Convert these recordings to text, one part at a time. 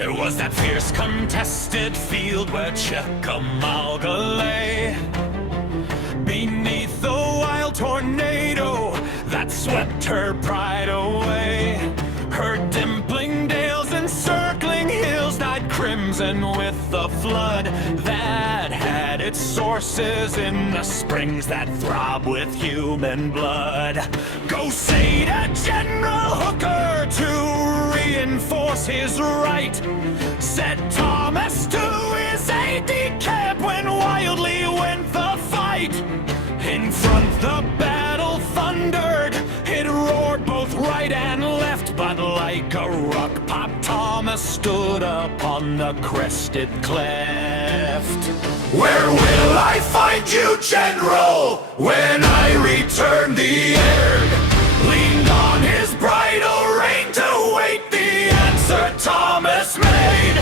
It was that fierce contested field where Chickamauga lay, beneath the wild tornado that swept her pride away. Her dimpling dales and circling hills dyed crimson with the flood that had its sources in the springs that throb with human blood. Go say to General Hooker to reinforce his right, said Thomas to his aide-de-camp when wildly went the fight. In front the battle thundered, it roared both right and left, but like a rock pop Thomas stood upon the crested cleft. Where will I find you, General, when I return the air? Leaned on his bridle rein to wait, the answer Thomas made.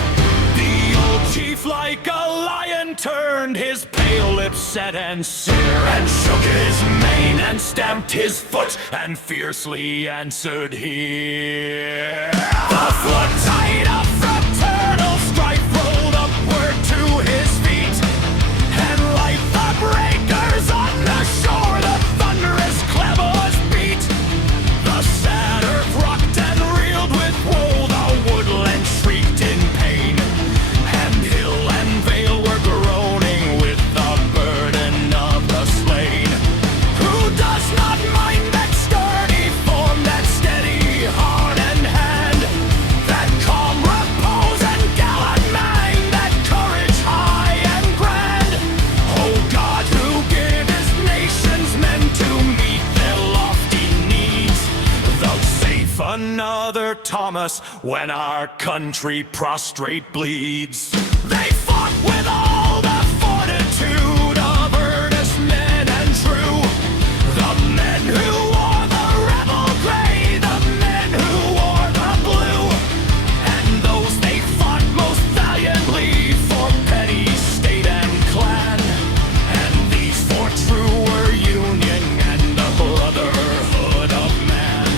The old chief like a lion turned, his pale lips set and sear, and shook his mane and stamped his foot and fiercely answered here. The flood tide of fraternal strife rolled upward to his feet, and like the breakers on the shore, the thunderous clamors beat. The sad earth rocked and reeled with woe, the woodland shrieked in pain, and hill and vale were groaning with the burden of the slain. Who does not mind that sturdy form, that steady heart and hand, that calm repose and gallant mind, that courage high and grand? Oh God, who gave his nation's men to meet their lofty needs, though safe another Thomas when our country prostrate bleeds. They fought with all the fortitude of earnest men and true, the men who wore the rebel gray, the men who wore the blue, and those they fought most valiantly for petty state and clan. And these for true were union and the brotherhood of man.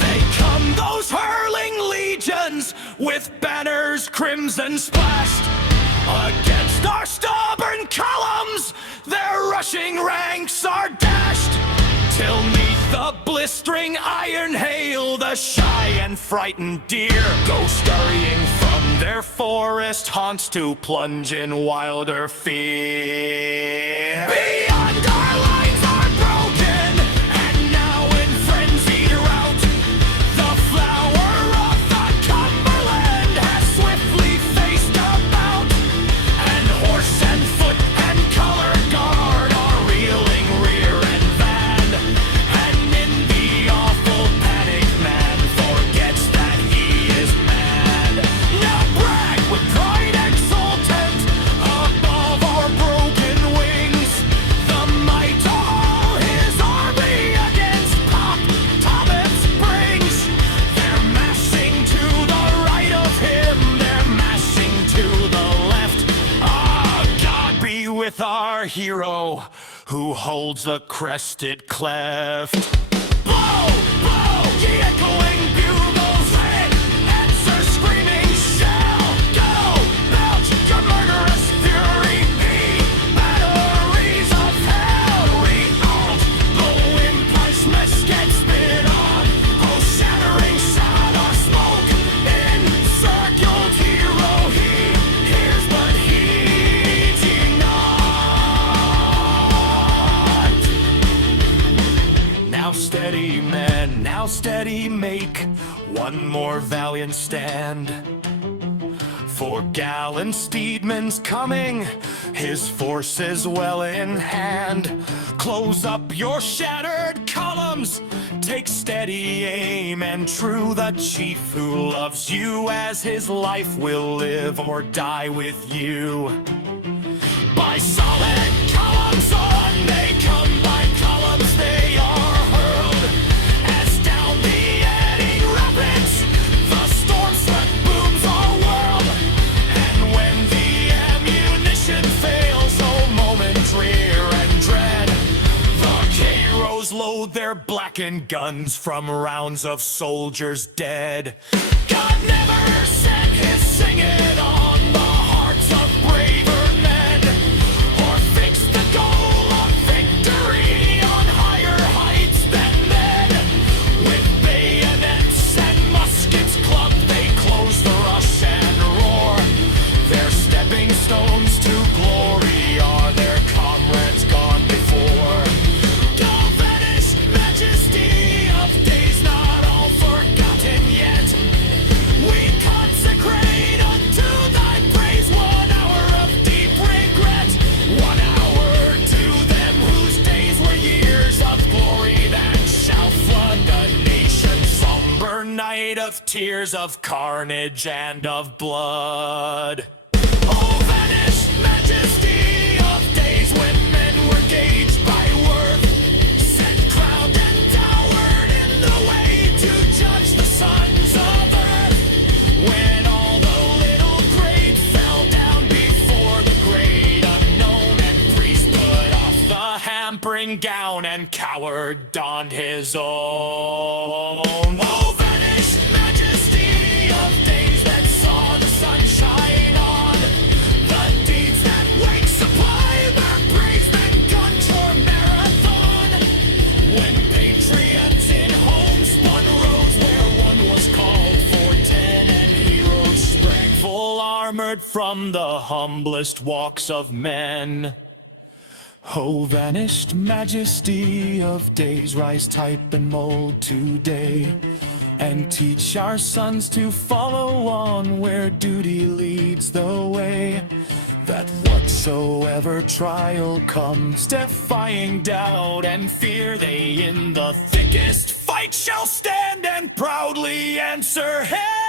They come, those hurling legions, with banners crimson splashed, against our stubborn columns their rushing ranks are dashed, till 'neath the blistering iron hail the shy and frightened deer go scurrying from their forest haunts to plunge in wilder fear. Beyond our lines are broken, and now in frenzied rout, the flower of the Cumberland has swiftly faced about, and horse and foot and color guard are reeling rear and van, and in the awful panic man forgets that he is mad. Now brag with pride exultant above our broken wings, the might of all his army against Pop Thomas brings. They're mashing to the right of him, they're mashing to the left. Ah, God be with our hero who holds the crested cleft. Blow, blow, ye echoing bugles, red, answer screaming shell. Go, belch your murderous fury, heed batteries of hell. Re-alt, blow in punch, musket spit on, oh shattering shot or smoke, encircled hero he hears but heeds ye not. Now steady men, now steady, make one more valiant stand, for gallant Steedman's coming, his forces well in hand. Close up your shattered columns, take steady aim and true, the chief who loves you as his life will live or die with you. By solid columns on they come, by columns they are hurled, as down the eddying rapids the storm-swept booms are whirled. And when the ammunition fails, oh moment drear and dread, the heroes load their blackened guns from rounds of soldiers dead. God never sent his of tears, of carnage, and of blood. Oh, vanished majesty of days when men were gauged by worth, set crowned and dowered in the way to judge the sons of earth. When all the little great fell down before the great unknown, and priest put off the hampering gown and coward donned his own. Oh, vanished majesty of days that saw the sun shine on, the deeds that wake supply their praise men gunned your marathon. When patriots in homespun roads where one was called for 10, and heroes sprang full armored from the humblest walks of men. Oh, vanished majesty of days, rise, type, and mold today, and teach our sons to follow on where duty leads the way. That whatsoever trial comes, defying doubt and fear, they in the thickest fight shall stand and proudly answer, hey!